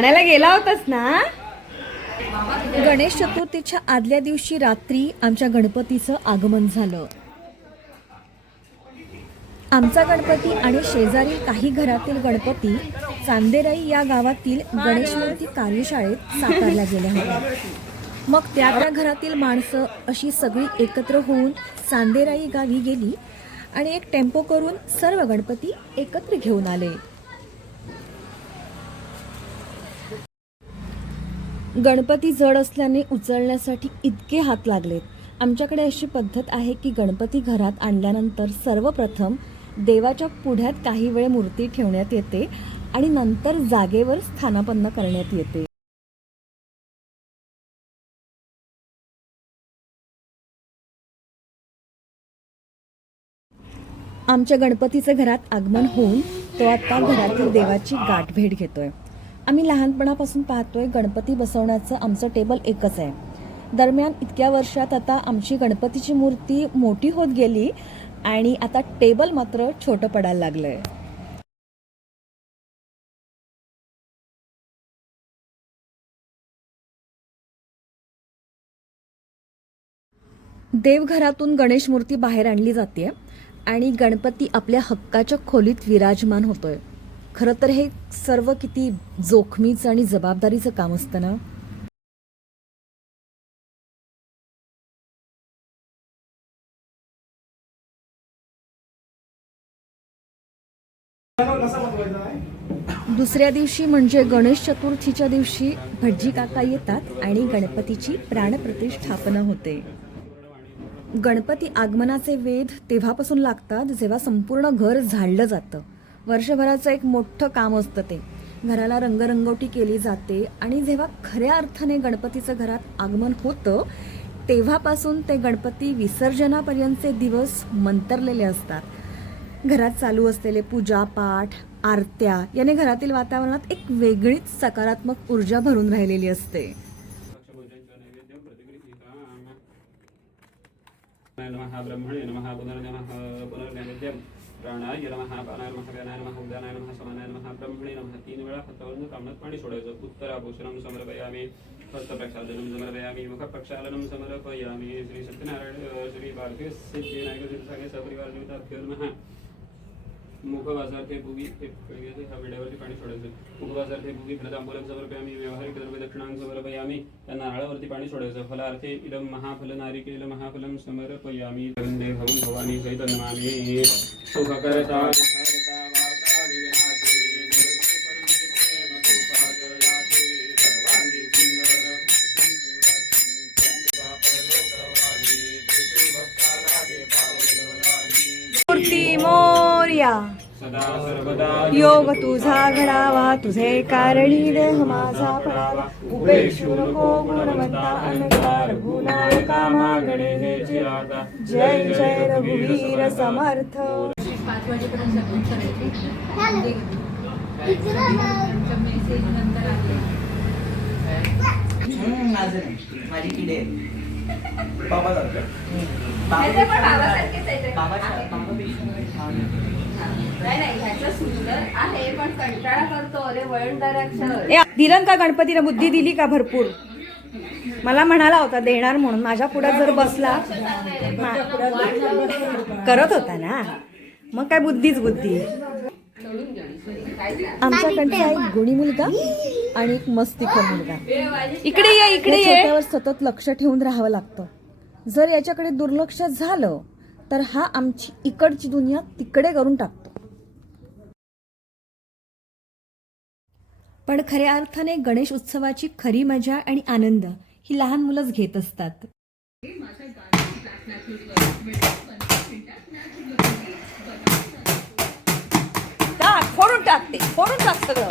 ठाण्याला गेला होतास ना? गणेश चतुर्थीच्या आदल्या दिवशी रात्री आमच्या गणपतीचं आगमन झालं. आमचा गणपती आणि शेजारी काही घरातील गणपती चांदेराई या गावातील गणेश मूर्ती कार्यशाळेत साकारल्या गेल्या होत्या. मग त्या त्या घरातील माणसं अशी सगळी एकत्र होऊन चांदेराई गावी गेली आणि एक टेम्पो करून सर्व गणपती एकत्र घेऊन आले. गणपती जड असल्याने उचलण्यासाठी इतके हात लागलेत. आमच्याकडे अशी पद्धत आहे की गणपती घरात आणल्यानंतर सर्वप्रथम देवाच्या पुढ्यात काही वेळ मूर्ती ठेवण्यात येते आणि नंतर जागेवर स्थानापन्न करण्यात येते. आमच्या गणपतीचं घरात आगमन होऊन तो आता घरातील देवाची गाठभेट घेतोय. आम्ही लहानपणापासून पाहतोय गणपती बसवण्याचं आमचं टेबल एकच आहे. दरम्यान इतक्या वर्षात आता आमची गणपतीची मूर्ती मोठी होत गेली आणि आता टेबल मात्र छोटं पडायला लागलंय. देवघरातून गणेश मूर्ती बाहेर आणली जाते आणि गणपती आपल्या हक्काच्या खोलीत विराजमान होतोय. खरं तर हे सर्व किती जोखमीचं आणि जबाबदारीचं काम असतं ना? दुसऱ्या दिवशी म्हणजे गणेश चतुर्थीच्या दिवशी भटजी काका येतात आणि गणपतीची प्राणप्रतिष्ठापना होते. गणपती आगमनाचे वेध तेव्हापासून लागतात जेव्हा संपूर्ण घर झाडलं जातं. वर्षभराचं एक मोठं काम असतं ते. घराला रंगरंगोटी केली जाते आणि जेव्हा खऱ्या अर्थाने गणपतीचं घरात आगमन होतं तेव्हापासून ते गणपती विसर्जनापर्यंतचे दिवस मंतरलेले असतात. घरात चालू असलेले पूजा पाठ आरत्या याने घरातील वातावरणात एक वेगळीच सकारात्मक ऊर्जा भरून राहिलेली असते. नमः प्राणाय नमः पानाय नमः व्यानाय नमः उदानाय नमः समानाय नमः ब्रह्मणे नमः तीन वेळा हातावरून कामनात पाणी सोडायचं. उत्तराभूषणं समर्पयामी हस्तप्रक्षालनं समर्पयामी मुखप्रक्षालनं समर्पयामी. श्री सत्यनारायण श्री भारतीय सिद्धिविनायक तीर्थागे सपरिवार नमः. मुखवासार्थे भुगी हे कळगे ह्या वेड्यावरती पाणी सोडायचं. मुखवासार्थे भुगी फलतांबूलं समर्पयामी व्यावहारिक द्रव्य दक्षिणांग समर्पयामी त्या नारळावरती पाणी सोडायचं. फलार्थे इदं महाफल नारिकेल महाफलं समर्पयामी वंदे भवं भवानी सहित नमामि सुखकरता विहरता सर्वदा योग तुझा घडावा तुझे कारणी देह माझा पडावा उपेक्षू नको गुणवंता अनकार गुणायका मागणे हे जे. जय जय रघुवीर समर्थ पाच वाजेपर्यंत सबमिट करायची मेसेज नंतर आले हम्म, माझं नाही माझी किडे बाबा आहेत रे. नाही नाही ह्याचं सुंदर आहे पण कंटाळा करतो. अरे वळणदार अक्षर ए दिलं का गणपतीला बुद्धी दिली का भरपूर? मला म्हणाला होता देणार म्हणून. माझ्या पुढ्यात जर बसला करत होता ना. मग काय बुद्धीच बुद्धी. आमच्याकडचा एक गुणी मुलगा आणि एक मस्तीखोर मुलगा. इकडे ये इकडे या ये. छोट्यावर सतत लक्ष ठेवून राहावं लागतं. जर याच्याकडे दुर्लक्ष झालं तर हा आमची इकडची दुनिया तिकडे करून टाकतो. पण खऱ्या अर्थाने गणेश उत्सवाची खरी मजा आणि आनंद ही लहान मुलंच घेत असतात. फोडून टाकते फोडून टाक सगळं.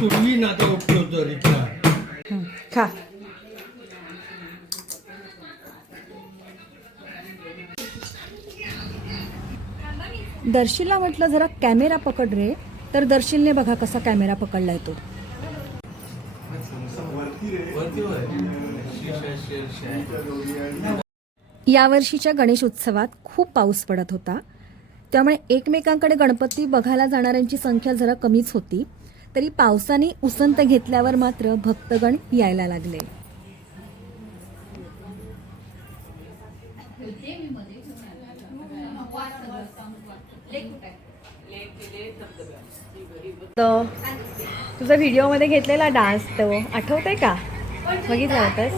पूर्वी नातं उपयोगतो रिक्षा खा. दर्शीलला म्हटलं जरा कॅमेरा पकड रे. तर दर्शीलने बघा कसा कॅमेरा पकडलाय तो. यावर्षीच्या गणेश उत्सवात खूप पाऊस पडत होता. त्यामुळे एकमेकांकडे गणपती बघायला जाणाऱ्यांची संख्या जरा कमीच होती. तरी पावसाने उसंत घेतल्यावर मात्र भक्तगण यायला लागले. तुझा व्हिडिओमध्ये घेतलेला डान्स तो आठवतंय का? बघितला होतास?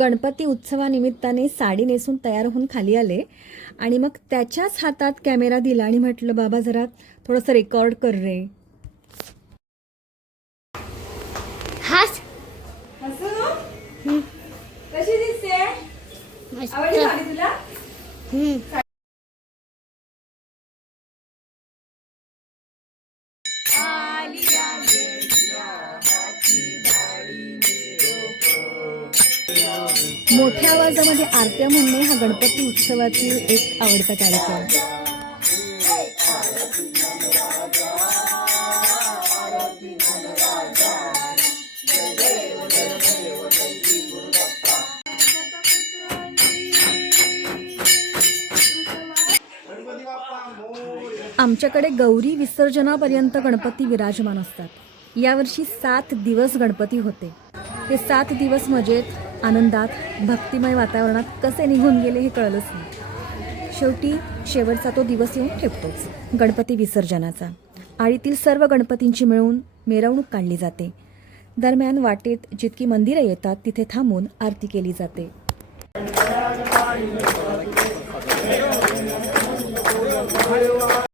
गणपती उत्सवानिमित्ताने साडी नेसून तयार होऊन खाली आले आणि मग त्याच्याच हातात कॅमेरा दिला आणि म्हटलं बाबा जरा थोडंसं रेकॉर्ड कर रे कशी दिसते आवडली साडी तुला? मोठ्या आवाजामध्ये आरत्या म्हणणे हा गणपती उत्सवातील एक आवडता कार्यक्रम. आमच्याकडे गौरी विसर्जनापर्यंत गणपती विराजमान असतात. यावर्षी सात दिवस गणपती होते. हे सात दिवस मजेत आनंदात भक्तिमय वातावरणात कसे निघून गेले हे कळलंच नाही. शेवटी शेवटचा तो दिवस येऊन ठेवतोच गणपती विसर्जनाचा. आळीतील सर्व गणपतींची मिळून मिरवणूक काढली जाते. दरम्यान वाटेत जितकी मंदिरं येतात तिथे थांबून आरती केली जाते. आवाज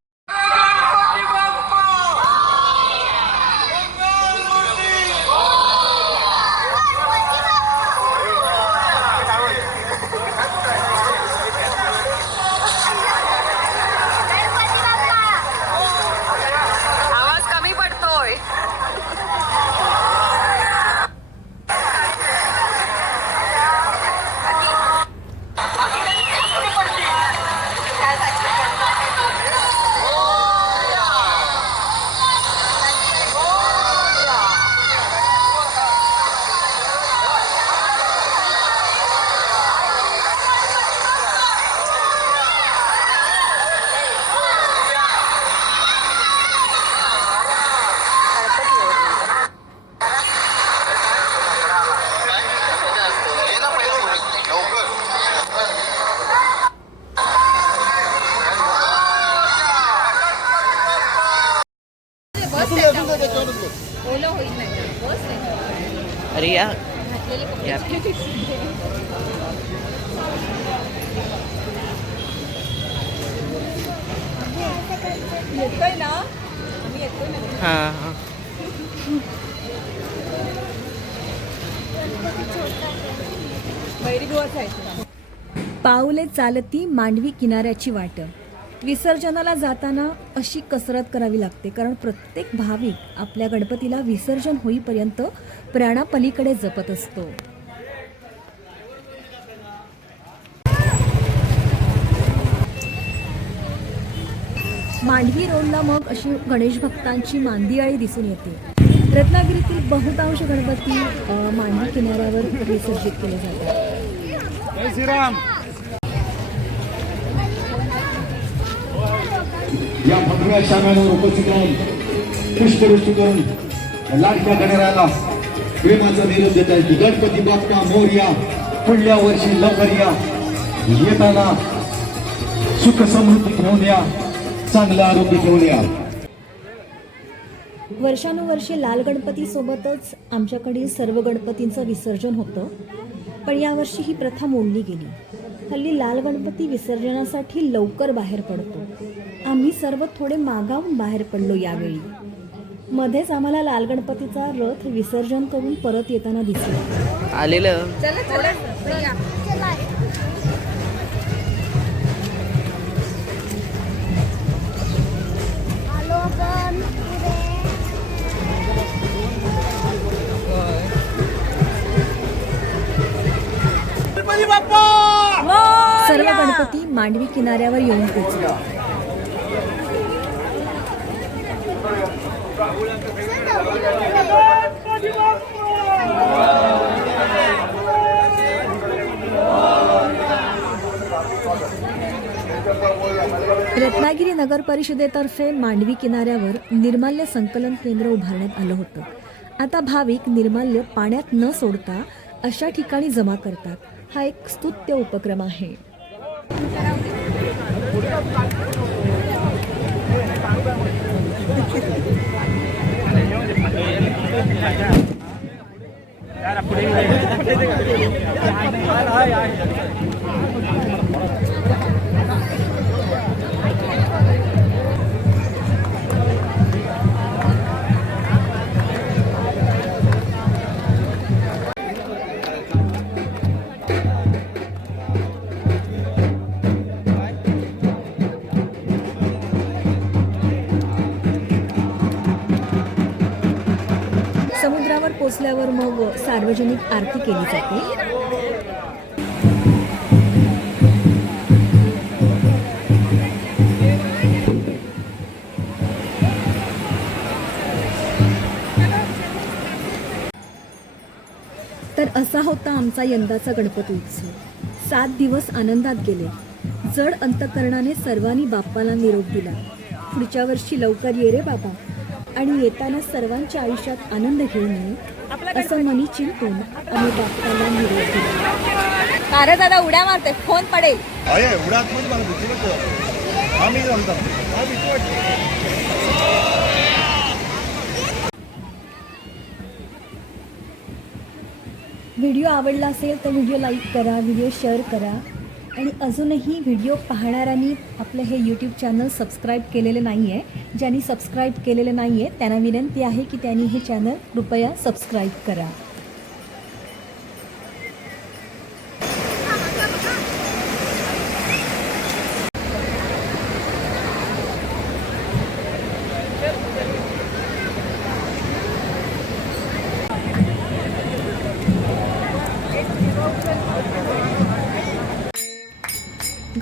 अरे या. येतोय ना? आम्ही येतोय ना? हा हा. बैरी बुवाच आहे. पाऊले चालती मांडवी किनाऱ्याची वाट. विसर्जनाला जाताना अशी कसरत करावी लागते. कारण प्रत्येक भाविक आपल्या गणपतीला विसर्जन होईपर्यंत प्राणापलीकडे जपत असतो. मांडवी रोडला मग अशी गणेश भक्तांची मांदियाळी दिसून येते. रत्नागिरीतील बहुतांश गणपती मांडवी किनाऱ्यावर विसर्जित केले जातात. या भगव्या शाम्यावर उपस्थित राहून पुष्पवृष्टी करून लाडक्या गणरायाला प्रेमाचा निरोप देत आहे गणपती बाप्पा मोर्या पुढल्या वर्षी लवकर या येताना सुख समृद्धी घेऊन या चांगलं आरोग्य घेऊन या. वर्षानुवर्षे लाल गणपती सोबतच आमच्याकडील सर्व गणपतींचं विसर्जन होतं. पण यावर्षी ही प्रथा मोडली गेली. हल्ली लाल गणपती विसर्जनासाठी लवकर बाहेर पडतो. आम्ही सर्व थोडे मागावून बाहेर पडलो यावेळी. मध्येच आम्हाला लाल गणपतीचा रथ विसर्जन करून परत येताना दिसला. आलेलं. मांडवी किनाऱ्यावर येऊन पोचले. रत्नागिरी नगर परिषदेतर्फे मांडवी किनाऱ्यावर निर्माल्य संकलन केंद्र उभारण्यात आलं होतं. आता भाविक निर्माल्य पाण्यात न सोडता अशा ठिकाणी जमा करतात. हा एक स्तुत्य उपक्रम आहे. समुद्रावर पोचल्यावर मग सार्वजनिक आरती केली जाते. तर असा होता आमचा यंदाचा गणपती उत्सव. सात दिवस आनंदात गेले. जड अंतकरणाने सर्वांनी बाप्पाला निरोप दिला. पुढच्या वर्षी लवकर ये रे बाबा. आणि येताना सर्वांच्या आयुष्यात आनंद घेऊन ये असं मनी चिंतून आम्ही बाप्पाला निरोप दिला. अरे दादा उड्या मारते फोन पडेल. व्हिडिओ आवडला असेल तर व्हिडिओ लाईक करा व्हिडिओ शेअर करा. आणि अजूनही व्हिडिओ पाहणाऱ्यांनी आपलं हे यूट्यूब चॅनल सबस्क्राईब केलेले नाही आहे ज्यांनी सबस्क्राईब केलेलं नाही आहे त्यांना विनंती आहे की त्यांनी हे चॅनल कृपया सबस्क्राईब करा.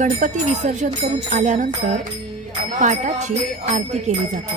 गणपती विसर्जन करून आल्यानंतर पाटाची आरती केली जाते.